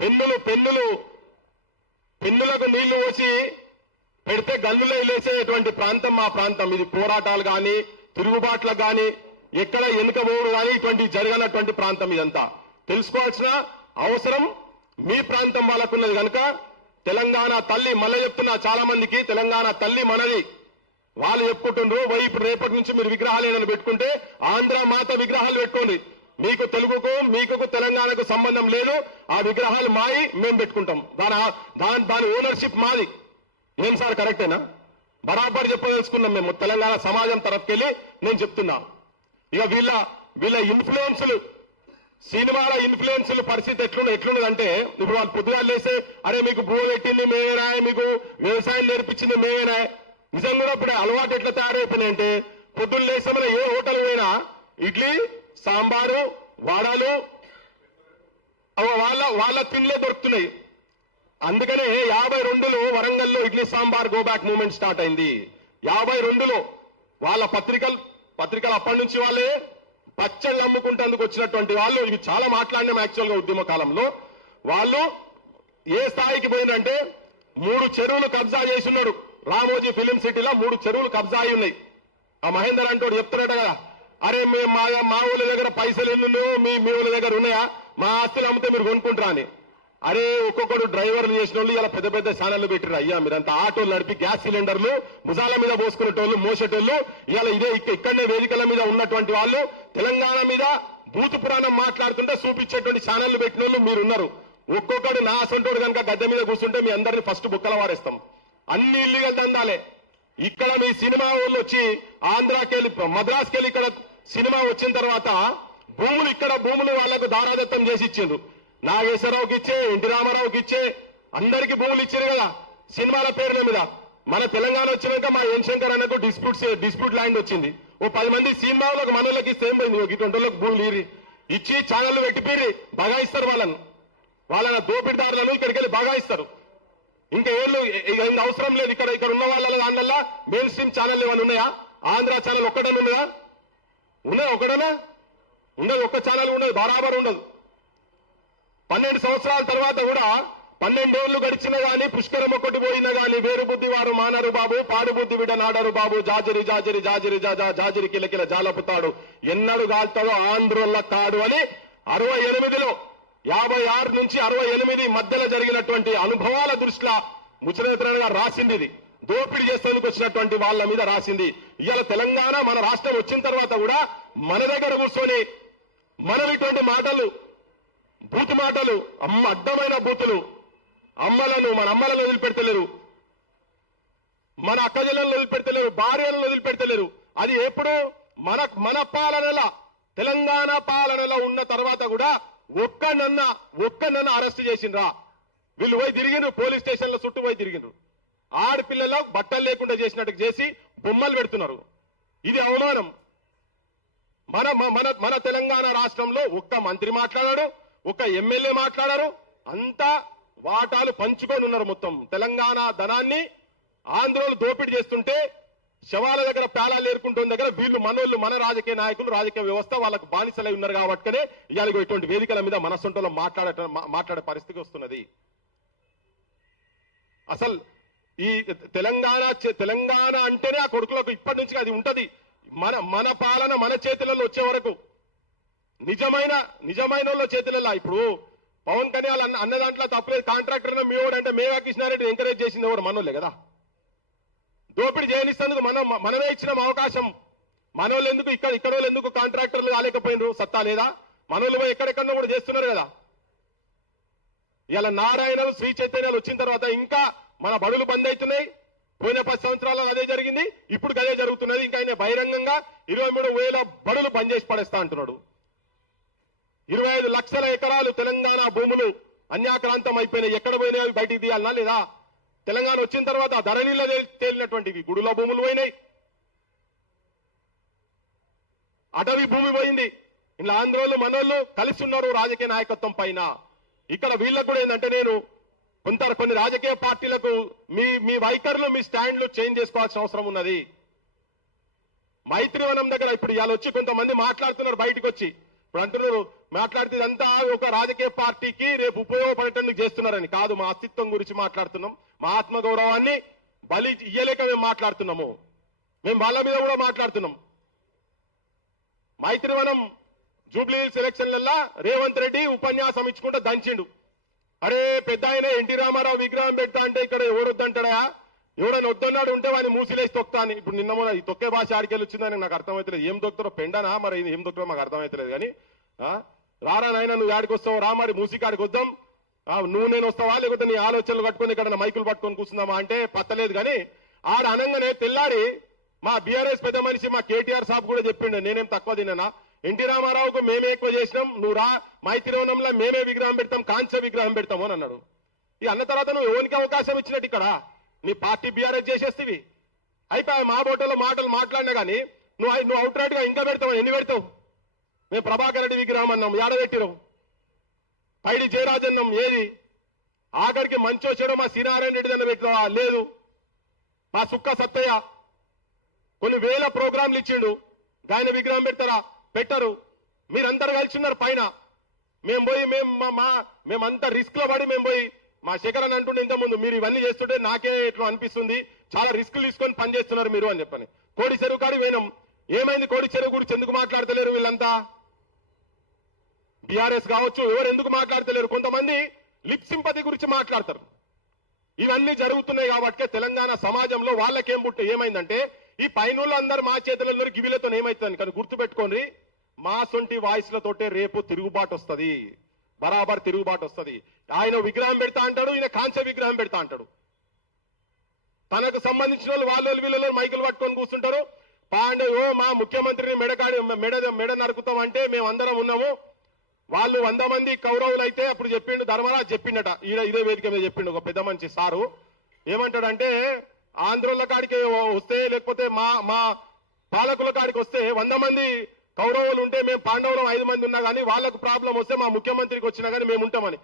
పెన్నులకు నీళ్లు పోసి పెడితే గన్నులో లేసేటువంటి ప్రాంతం మా ప్రాంతం. ఇది పోరాటాలు కానీ తిరుగుబాట్లకు కానీ ఎక్కడ వెనుకబోడు కానీ ఇటువంటి జరగనటువంటి ప్రాంతం. ఇదంతా తెలుసుకోవాల్సిన అవసరం మీ ప్రాంతం వాళ్ళకున్నది కనుక తెలంగాణ తల్లి, మళ్ళీ చెప్తున్నా చాలా మందికి, తెలంగాణ తల్లి మనది. వాళ్ళు చెప్పుకుంటుండ్రు ఇప్పుడు రేపటి నుంచి మీరు విగ్రహాలు ఏదైనా పెట్టుకుంటే ఆంధ్ర మాత విగ్రహాలు పెట్టుకోండి. మీకు తెలుగుకు మీకు తెలంగాణకు సంబంధం లేదు. ఆ విగ్రహాలు మాయి మేము పెట్టుకుంటాం. దాని ఓనర్షిప్ మాది. ఏం సార్ కరెక్టేనా? బరాబర్ చెప్పదలుచుకున్నాం మేము తెలంగాణ సమాజం తరఫుకెళ్ళి. నేను చెప్తున్నా ఇక వీళ్ళ ఇన్ఫ్లుయెన్సులు, సినిమాల ఇన్ఫ్లుయెన్సులు పరిస్థితి ఎట్లున్నదంటే ఇప్పుడు వాళ్ళు పొద్దుగా లేస్తే అరే మీకు భూ పెట్టింది మేమేనా, మీకు వ్యవసాయం నేర్పించింది మేమేనా. నిజం కూడా ఇప్పుడు అలవాటు ఎట్లా తయారైపోయినాయంటే పొద్దున్న లేస్తామని ఏ హోటల్ పోయినా ఇడ్లీ సాంబారు వాడాలు వాళ్ళ తిండ్లే దొరుకుతున్నాయి. అందుకనే 52లో వరంగల్లో idli sambar go back movement start అయింది. 52లో వాళ్ళ పత్రికలు అప్పటి నుంచి వాళ్ళే పచ్చళ్ళు అమ్ముకుంటేందుకు వచ్చినటువంటి వాళ్ళు. ఇవి చాలా మాట్లాడినాం యాక్చువల్ గా ఉద్యమ కాలంలో. వాళ్ళు ఏ స్థాయికి పోయిందంటే 3 చెరువులు కబ్జా చేస్తున్నాడు. రామోజీ ఫిలిం సిటీలో 3 చెరువులు కబ్జా అయి ఉన్నాయి. ఆ మహేందర్ అంటోడు చెప్తున్నాడు కదా, అరే మా ఊళ్ళ దగ్గర పైసలు ఎన్నున్నాయో మీ ఊళ్ళ దగ్గర ఉన్నాయా, మా ఆస్తులు అమ్మితే మీరు కొనుక్కుంటారా అని. అరే ఒక్కొక్కడు డ్రైవర్లు చేసిన వాళ్ళు ఇలా పెద్ద పెద్ద ఛానళ్లు పెట్టిరు. అయ్యా మీరంతా ఆటోలు నడిపి గ్యాస్ సిలిండర్లు భుజాల మీద పోసుకునేటోళ్ళు, మోసేటోళ్ళు ఇవాళ ఇక్కడనే వేదికల మీద ఉన్నటువంటి వాళ్ళు తెలంగాణ మీద భూతు పురాణం మాట్లాడుతుంటే చూపించేటువంటి ఛానళ్లు పెట్టిన వాళ్ళు మీరున్నారు. ఒక్కొక్కడు నా అసంటోడు కనుక గద్దె మీద కూర్చుంటే మీ అందరినీ ఫస్ట్ బుక్కల వారేస్తాం. అన్ని ఇల్లీగల్ దందాలే. ఇక్కడ మీ సినిమా వాళ్ళు వచ్చి ఆంధ్రాకెళ్ళి మద్రాసుకెళ్ళి ఇక్కడ సినిమా వచ్చిన తర్వాత భూములు వాళ్లకు దారాదత్తం చేసి ఇచ్చిండ్రు. నాగేశ్వరరావుకి ఇచ్చే, ఎన్టీ రామారావుకి ఇచ్చే, అందరికీ భూములు ఇచ్చారు కదా సినిమాల పేర్ల మీద. మన తెలంగాణ వచ్చినాక మా ఎన్ శంకర్ అన్నకు డిస్ప్యూట్ ల్యాండ్ వచ్చింది. ఓ 10 మంది సినిమా వాళ్ళకి మనోళ్ళకి ఇస్తే ఏం పోయింది, ఇటువంటి వాళ్ళకి భూములు ఇచ్చి ఛానళ్లు పెట్టిపోయి బగాయిస్తారు. వాళ్ళ దోపిడిదారులను ఇక్కడికి వెళ్ళి బగాయిస్తారు. ఇంకా ఏళ్ళు అవసరం లేదు. ఇక్కడ ఉన్న వాళ్ళ దానివల్ల మెయిన్ స్ట్రీమ్ ఛానల్ ఏమైనా ఉన్నాయా? ఆంధ్ర ఛానల్ ఒక్కటనే ఉన్నదా? ఒకటనే ఉండదు. ఒక్క ఛానల్ ఉండదు, బరాబర్ ఉండదు. 12 సంవత్సరాల తర్వాత కూడా 12 ఏళ్లు గడిచినా గానీ పుష్కరం ఒక్కటి పోయినా గానీ వేరు బుద్ధి వారు మానరు బాబు, పాడు బుద్ధి విడనాడరు బాబు, జాజరి జాజరి జాజరి జాజరి కిలకిల జాలపుతాడు, ఎన్నడు గాల్తాడో ఆంధ్రోళ్ళ కాడు అని 68లో 56 నుంచి 68 మధ్యలో జరిగినటువంటి అనుభవాల దృష్ట్యా ముచ్చరేంద్రన్ గారు రాసింది. ఇది దోపిడీ చేసేందుకు వచ్చినటువంటి వాళ్ళ మీద రాసింది. ఇవాళ తెలంగాణ మన రాష్ట్రం వచ్చిన తర్వాత కూడా మన దగ్గర కూర్చొని మనం ఇటువంటి మాటలు, బూతు మాటలు, అడ్డమైన బూతులు, మన అమ్మలను వదిలిపెడతలేరు, మన అక్కజలను వదిలిపెడతలేరు, భార్యలను వదిలిపెడతలేరు. అది ఎప్పుడు మన పాలనలో, తెలంగాణ పాలనలో ఉన్న తర్వాత కూడా ఒక్కనన్న అరెస్ట్ చేసిండ్రా? వీళ్ళు పోయి తిరిగిండ్రు, పోలీస్ స్టేషన్ల చుట్టూ పోయి తిరిగిండ్రు. ఆడపిల్లలు బట్టలు లేకుండా చేసినట్టు చేసి బొమ్మలు పెడుతున్నారు. ఇది అవమానం. మన తెలంగాణ రాష్ట్రంలో ఒక్క మంత్రి మాట్లాడాడు, ఒక్క ఎమ్మెల్యే మాట్లాడారు. అంతా వాటాలు పంచుకొని ఉన్నారు. మొత్తం తెలంగాణ ధనాన్ని ఆంధ్రోలు దోపిడీ చేస్తుంటే శవాల దగ్గర పేలాలు ఏరుకుంటున్న దగ్గర వీళ్ళు మనోళ్ళు, మన రాజకీయ నాయకులు, రాజకీయ వ్యవస్థ వాళ్ళకు బానిసలై ఉన్నారు. కాబట్టినే ఇవాళ ఇటువంటి వేదికల మీద మనసొంటలో మాట్లాడే పరిస్థితి వస్తున్నది. అసలు ఈ తెలంగాణ అంటేనే ఆ కొడుకులకు ఇప్పటి నుంచి అది ఉంటది. మన పాలన మన చేతులలో వచ్చే వరకు నిజమైన వాళ్ళ చేతులలో. ఇప్పుడు పవన్ కళ్యాణ్ అన్న దాంట్లో తప్పలేదు. కాంట్రాక్టర్ మీవాడు అంటే మేఘా కృష్ణారెడ్డి ఎంకరేజ్ చేసింది ఎవరు? మనోళ్ళే కదా. దోపిడీ చేయనిస్తేందుకు మనమే ఇచ్చిన అవకాశం. మనోళ్ళు ఎందుకు ఇక్కడ వాళ్ళు ఎందుకు కాంట్రాక్టర్లు కాలేకపోయినారు? సత్తా లేదా? మనోళ్ళు పోయి ఎక్కడెక్కడో కూడా చేస్తున్నారు కదా. ఇలా నారాయణలు, శ్రీ చైతన్యాలు వచ్చిన తర్వాత ఇంకా మన బడులు బంద్ అవుతున్నాయి. పోయిన 10 సంవత్సరాల్లో అదే జరిగింది, ఇప్పుడు అదే జరుగుతున్నది. ఇంకా ఆయన బహిరంగంగా 23,000 బడులు బంద్ చేసి పడేస్తా అంటున్నాడు. 25 లక్షల ఎకరాలు తెలంగాణ భూములు అన్యాక్రాంతం అయిపోయినాయి. ఎక్కడ పోయినాయి? బయటికి తీయాలనా లేదా? తెలంగాణ వచ్చిన తర్వాత ధరణిలో తేలినటువంటివి గుడుల భూములు పోయినాయి, అటవీ భూమి పోయింది. ఇలా ఆంధ్రోళ్ళు మనోళ్ళు కలిసి ఉన్నారు రాజకీయ నాయకత్వం పైన. ఇక్కడ వీళ్ళకు కూడా ఏంటంటే నేను కొన్ని రాజకీయ పార్టీలకు మీ వైఖరులు, మీ స్టాండ్లు చేంజ్ చేసుకోవాల్సిన అవసరం ఉన్నది. మైత్రివనం దగ్గర ఇప్పుడు ఇవాళ వచ్చి కొంతమంది మాట్లాడుతున్నారు బయటకు వచ్చి. ఇప్పుడు అంటున్నారు మాట్లాడితే ఇదంతా ఒక రాజకీయ పార్టీకి రేపు ఉపయోగపడేటందుకు చేస్తున్నారని. కాదు, మా అస్తిత్వం గురించి మాట్లాడుతున్నాం. మా ఆత్మగౌరవాన్ని బలి ఇయ్యలేక మేము మాట్లాడుతున్నాము. మేము వాళ్ళ మీద కూడా మాట్లాడుతున్నాం. మైత్రివనం జూబ్లీ హిల్స్ ఎలక్షన్లల్లా రేవంత్ రెడ్డి ఉపన్యాసం ఇచ్చుకుంటూ దంచిండు. అరే పెద్ద ఆయన ఎన్టీ రామారావు విగ్రహం పెడతా అంటే ఇక్కడ ఎవరొద్దంటాడా, ఎవడని వద్దన్నాడు ఉంటే వాడిని మూసిలేసి తొక్తా అని. ఇప్పుడు నిన్న మొన్న ఈ తొక్కే భాష ఆడికెళ్ళి వచ్చిందని నాకు అర్థమవుతలేదు. ఏం దొక్కుతారో పెండనా మరి ఏం దొక్కుతారో మాకు అర్థమవుతలేదు. కానీ రారా నాయన నువ్వు ఆడికి వస్తావు రా, మరి మూసికాడికి వద్దాం, నువ్వు నేను వస్తావా లేకపోతే నీ ఆలోచనలు కట్టుకొని ఇక్కడ మైకులు పట్టుకొని కూర్చుందామా అంటే పత్తలేదు. కానీ ఆడ అనంగానే తెల్లారి మా బీఆర్ఎస్ పెద్ద మనిషి మా కేటీఆర్ సాబ్ కూడా చెప్పిండు, నేనేం తక్కువ తిన్నానా, ఎన్టీ రామారావుకు మేమే ఎక్కువ చేసినాం, నువ్వు రా మైత్రివనంలో మేమే విగ్రహం పెడతాం, కాంస్య విగ్రహం పెడతాము అని అన్నాడు. ఈ అన్న తర్వాత నువ్వు ఎవరికి అవకాశం ఇచ్చినట్టు ఇక్కడ నీ పార్టీ బీఆర్ఎస్ చేసేస్తేవి అయిపోయి మా బోటలో మాటలు మాట్లాడినా కానీ నువ్వు అవుట్ రైట్ గా ఇంకా పెడతావు. ఎన్ని పెడతావు? మేము ప్రభాకర్ రెడ్డి విగ్రహం అన్నాం, ఏడబెట్టిరావు. పైడి జయరాజన్నం ఏది? ఆఖరికి మంచో చెడో మా శ్రీనారాయణ రెడ్డి దాన్ని పెట్టినావా? లేదు. మా సుక్క సత్తయ్య కొన్ని వేల ప్రోగ్రాంలు ఇచ్చిండు, ఆయన విగ్రహం పెడతారా? పెట్టరు. మీరందరూ కలిసి ఉన్నారు పైన. మేము పోయి మేమంతా రిస్క్ లో పడి మేము పోయి మా శేఖరన్ అంటుండే ఇంతకుముందు, మీరు ఇవన్నీ చేస్తుంటే నాకే ఇట్లా అనిపిస్తుంది, చాలా రిస్కులు తీసుకొని పనిచేస్తున్నారు మీరు అని చెప్పని. కోడి చెరువు కాడి పోయినాం. ఏమైంది? కోడి చెరువు గురించి ఎందుకు మాట్లాడతలేరు వీళ్ళంతా? బీఆర్ఎస్ కావచ్చు ఎవరు ఎందుకు మాట్లాడతలేరు? కొంతమంది లిప్ సింపతి గురించి మాట్లాడతారు. ఇవన్నీ జరుగుతున్నాయి కాబట్టి తెలంగాణ సమాజంలో వాళ్ళకేం ఏమైందంటే ఈ పైన అందరు మా చేతులలో గివిలతో ఏమైతుంది కానీ గుర్తుపెట్టుకోండి, మా సొంటి వాయిస్లతోటే రేపు తిరుగుబాటు వస్తుంది, బరాబర్ తిరుగుబాటు వస్తుంది. ఆయన విగ్రహం పెడతా అంటాడు, ఈయన కాంస్య విగ్రహం పెడతా అంటాడు. తనకు సంబంధించిన వాళ్ళు వీళ్ళు మైకులు పట్టుకొని కూర్చుంటారు. ఓ మా ముఖ్యమంత్రిని మెడ నరుకుతాం అంటే మేము అందరం ఉన్నాము. వాళ్ళు 100 మంది కౌరవులు అయితే అప్పుడు చెప్పిండు ధర్మరాజు చెప్పిండట, ఇదే వేదిక మీద చెప్పిండు ఒక పెద్ద మంచి సారు. ఏమంటాడంటే ఆంధ్రుల కాడికి వస్తే లేకపోతే మా పాలకుల కాడికి వస్తే 100 మంది కౌరవులు ఉంటే మేము పాండవులు 5 మంది ఉన్నా కానీ వాళ్ళకు ప్రాబ్లం వస్తే మా ముఖ్యమంత్రికి వచ్చినా కానీ మేము ఉంటామని.